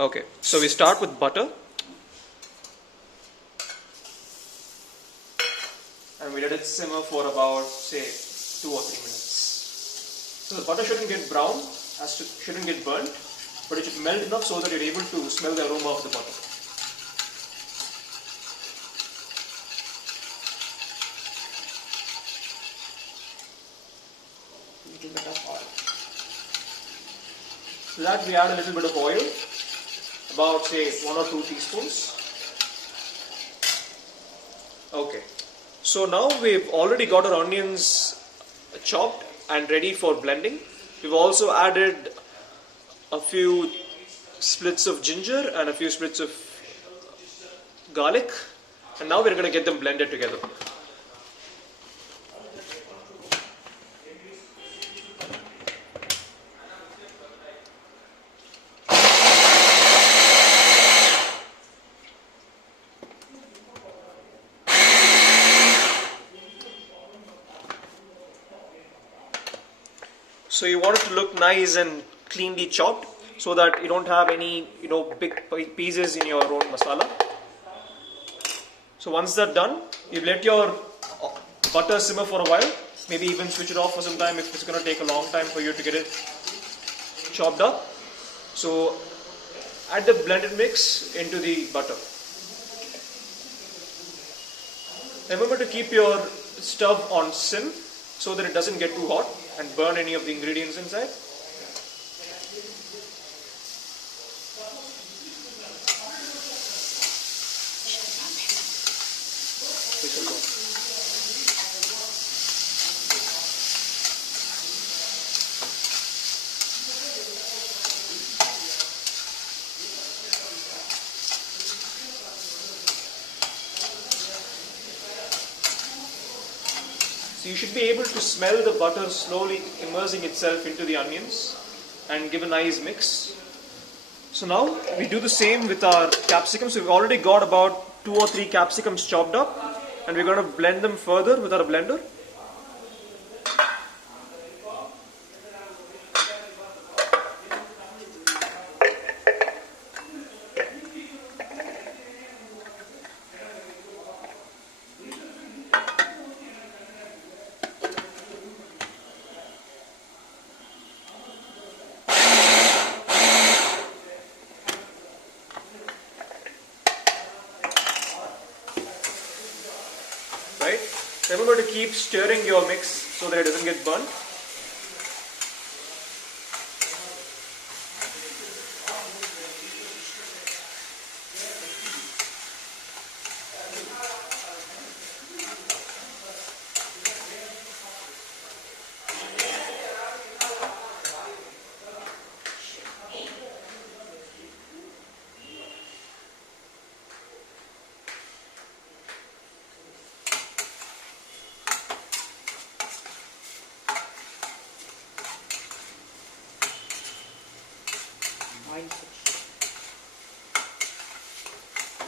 Okay, so we start with butter and we let it simmer for about, say, 2 or 3 minutes. So the butter shouldn't get brown, shouldn't get burnt, but it should melt enough so that you're able to smell the aroma of the butter. Little bit of oil. To that we add a little bit of oil, about say 1 or 2 teaspoons. Okay, so now we've already got our onions chopped and ready for blending. We've also added a few splits of ginger and a few splits of garlic, and now we're going to get them blended together. So you want it to look nice and cleanly chopped so that you don't have any big pieces in your own masala. So once that's done, you let your butter simmer for a while, maybe even switch it off for some time if it's going to take a long time for you to get it chopped up. So add the blended mix into the butter. Remember to keep your stove on sim so that it doesn't get too hot and burn any of the ingredients inside. So you should be able to smell the butter slowly immersing itself into the onions and give a nice mix. So now we do the same with our capsicums. So we've already got about 2 or 3 capsicums chopped up, and we're going to blend them further with our blender. Right? Remember to keep stirring your mix so that it doesn't get burnt.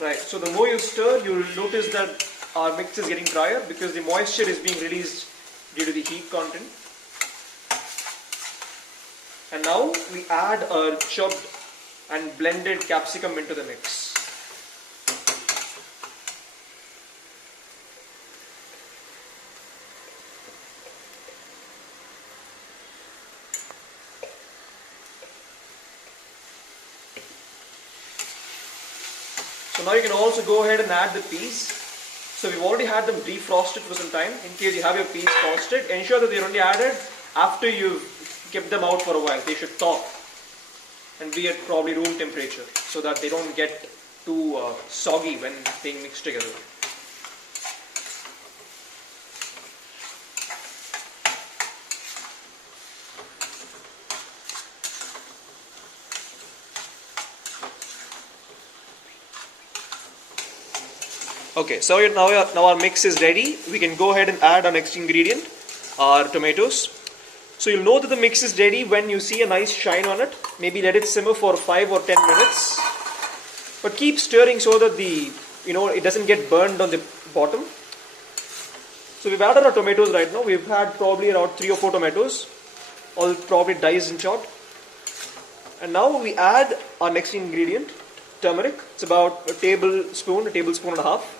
Right, so the more you stir, you'll notice that our mix is getting drier because the moisture is being released due to the heat content. And now we add our chopped and blended capsicum into the mix. So now you can also go ahead and add the peas. So we've already had them defrosted for some time. In case you have your peas frosted, ensure that they're only added after you've kept them out for a while. They should thaw and be at probably room temperature so that they don't get too soggy when being mixed together. Okay, so now our mix is ready. We can go ahead and add our next ingredient, our tomatoes. So you'll know that the mix is ready when you see a nice shine on it. Maybe let it simmer for 5 or 10 minutes. But keep stirring so that it doesn't get burned on the bottom. So we've added our tomatoes right now. We've had probably around 3 or 4 tomatoes, all probably diced and chopped. And now we add our next ingredient, turmeric. It's about a tablespoon and a half.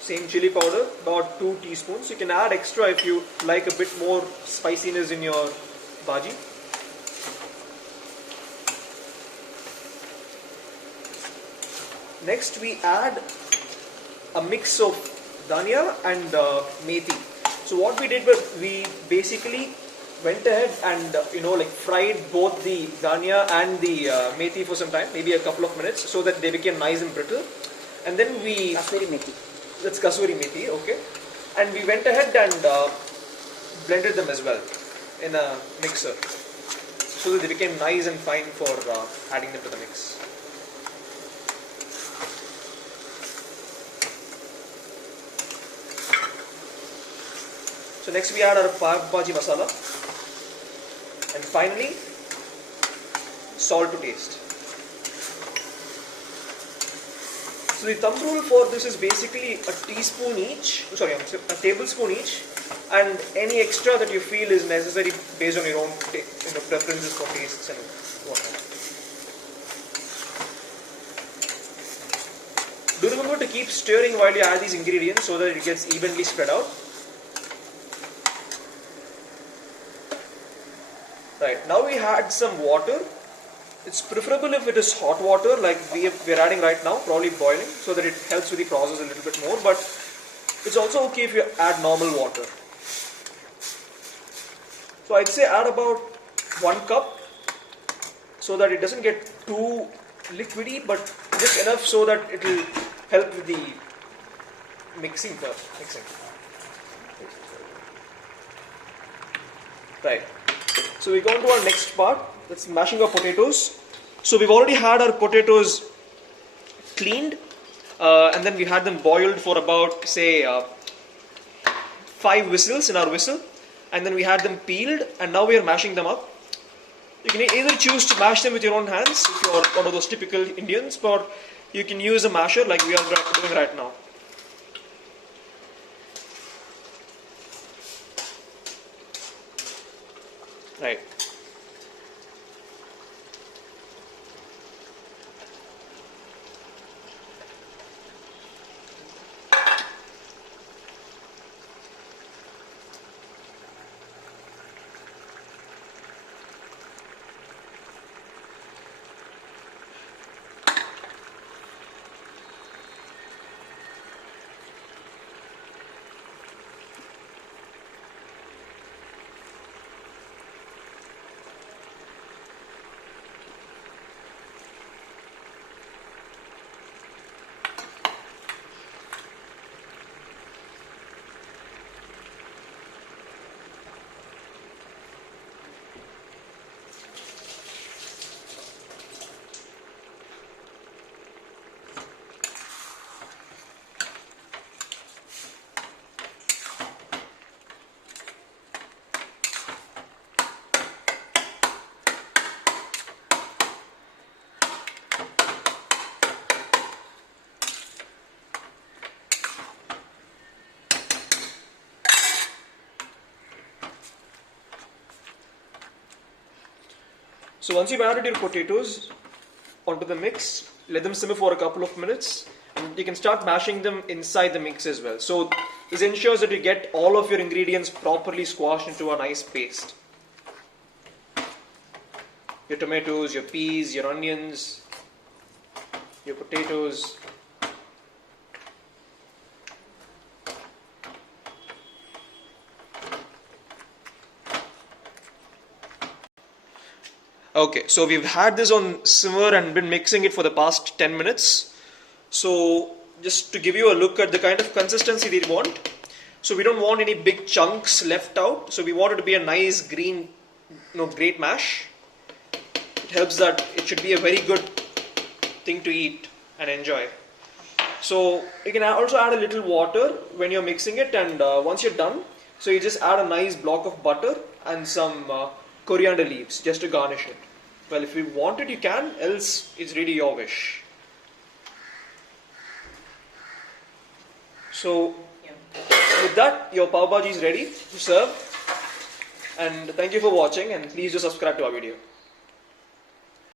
Same chili powder, about 2 teaspoons. You can add extra if you like a bit more spiciness in your bhaji. Next we add a mix of dhania and methi. So what we did was we basically went ahead and fried both the dhania and the methi for some time, maybe a couple of minutes, so that they became nice and brittle. And then we... Kasuri methi. That's kasuri methi, okay. And we went ahead and blended them as well in a mixer, so that they became nice and fine for adding them to the mix. So next we add our pav bhaji masala, and finally salt to taste. So the thumb rule for this is basically a tablespoon each, and any extra that you feel is necessary based on your own preferences for tastes and whatnot. Do remember to keep stirring while you add these ingredients so that it gets evenly spread out. Right, now we add some water. It's preferable if it is hot water like we're adding right now, probably boiling, so that it helps with the process a little bit more, but it's also okay if you add normal water. So I'd say add about 1 cup so that it doesn't get too liquidy, but just enough so that it will help with the mixing. Right. So we go on to our next part. That's mashing our potatoes. So we've already had our potatoes cleaned, and then we had them boiled for about, say, 5 whistles in our whistle, and then we had them peeled, and now we are mashing them up. You can either choose to mash them with your own hands if you are one of those typical Indians, or you can use a masher like we are doing right now. Right. So once you've added your potatoes onto the mix, let them simmer for a couple of minutes, and you can start mashing them inside the mix as well. So this ensures that you get all of your ingredients properly squashed into a nice paste. Your tomatoes, your peas, your onions, your potatoes. Okay, so we've had this on simmer and been mixing it for the past 10 minutes. So just to give you a look at the kind of consistency we want. So we don't want any big chunks left out. So we want it to be a nice green, great mash. It helps that it should be a very good thing to eat and enjoy. So you can also add a little water when you're mixing it, and once you're done, so you just add a nice block of butter and some coriander leaves just to garnish it. Well, if you want it, you can, else it's really your wish. So with that, your pav bhaji is ready to serve. And thank you for watching, and please do subscribe to our video.